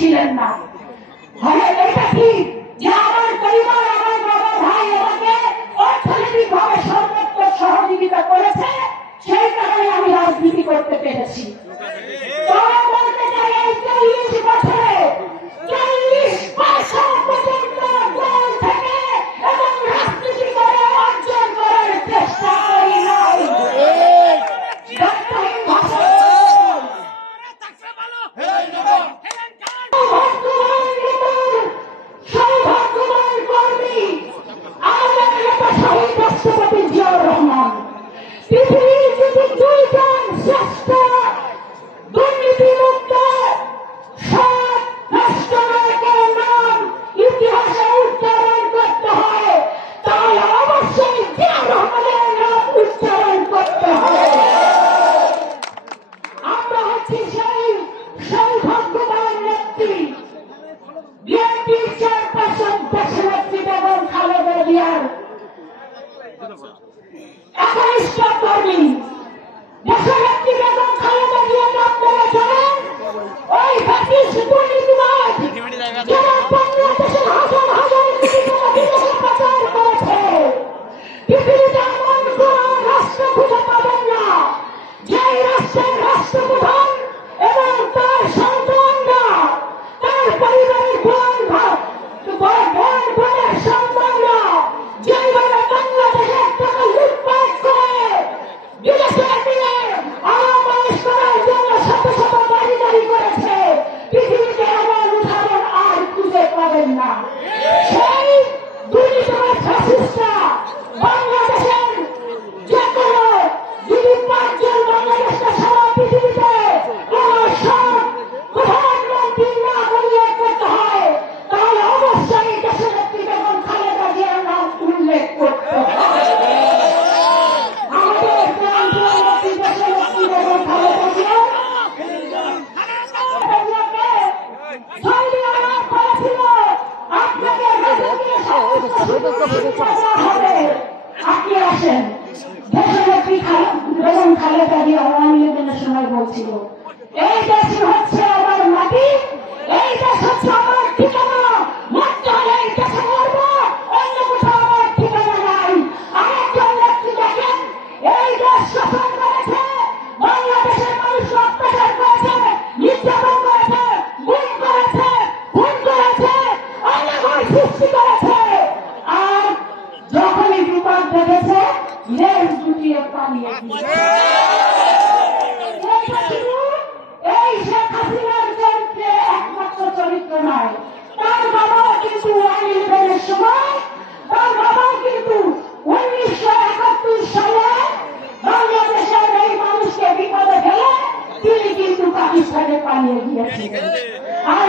ছিলেন না। এটা কি যে আমার পরিবার, আমার বাবা ভাই আমাকে অর্থনৈতিকভাবে সর্বোত্তম সহযোগিতা করেছে, সেই কারণে আমি রাজনীতি করতে পেরেছি। তবে বলতে চাই এই 40 বছরে 40% পর্যন্ত দল থেকে এবং রাজনীতি করে অর্জন করার চেষ্টা করি নাই। সৌভাগ্যবান কর্মী আমাদের নেতা শহীদ রাষ্ট্রপতি জিয়াউর রহমান পৃথিবীর যদি 2 জন শ্রেষ্ঠ দুর্নীতিমুক্ত সৎ রাষ্ট্রনায়কের নাম ইতিহাসে উচ্চারণ করতে হয়, তাহলে অবশ্যই জিয়াউর রহমানের নাম উচ্চারণ করতে হবে। আমরা হচ্ছি সেই সৌভাগ্যবান নেত্রী, বিএনপির চেয়ারপারসন দেশনেত্রী বেগম খালেদা জিয়ার একনিষ্ঠ কর্মী। দেশনেত্রী বেগম খালেদা জিয়াকে আপনারা জানেন, ওই ফ্যাসিস্ট দুর্নীতিবাজ যারা বাংলাদেশের হাজার হাজার কোটি টাকা বিদেশে পাচার করেছে, পৃথিবীতে এমন কোন রাষ্ট্র খুঁজে পাবেন না যেই রাষ্ট্রের রাষ্ট্রপ্রধান এবং তার সন্তানরা তার পরিবারের বোনের সন্তানরা যেভাবে বাংলাদেশের টাকা লুটপাট করে বিদেশে নিয়ে আরাম আয়েশ করার জন্য শত শত বাড়ি গাড়ি করেছে, পৃথিবীতে এমন উদাহরণ আর খুঁজে পাবেন না। সেই দুর্নীতিবাজ ফ্যাসিস্টরা বাংলাদেশের যে কোনো যদি 5 জন বাংলাদেশকে সারা পৃথিবীতে কোন সব প্রধানমন্ত্রী না উল্লেখ করতে হয়, তাহলে অবশ্যই দেশনেত্রী বেগম খালেদা জিয়ার নাম উল্লেখ করতে হবে। আমাদের প্রান্তীয় নেত্রী দেশনেত্রী বেগম খালেদা জিয়া সৌদি আরব বলেছিল আপনাকে হবে, আপনি আসেন। দেশনেত্রী বেগম খালেদা জিয়া আওয়ামী লীগের সময় বলছিল, এই দেশ হচ্ছে আমার মাটি, এই দেশ হচ্ছে আমার ঠিকানা, মরতে হলে এই দেশে মরব, অন্য কোথাও আমার ঠিকানা নাই। আরেকজন নেত্রী দেখেন, এই দেশ শাসন করেছে, বাংলাদেশের মানুষ অত্যাচার করেছে, নির্যাতন করেছে, গুম করেছে, খুন করেছে, অনাগর সৃষ্টি করেছে, আর যখনই বিপদ দেখেছে লেজ গুটিয়ে পালিয়ে গিয়েছে। এই শেখ হাসিনার চরিত্রে একমাত্র চরিত্র নয়, তার বাবাও কিন্তু আওয়ামী লীগের সময়, তার বাবাও কিন্তু 1971 সালে বাংলাদেশের এই মানুষকে বিপদে ফেলে তিনি কিন্তু পাকিস্তানে পালিয়ে গিয়েছিলেন। আর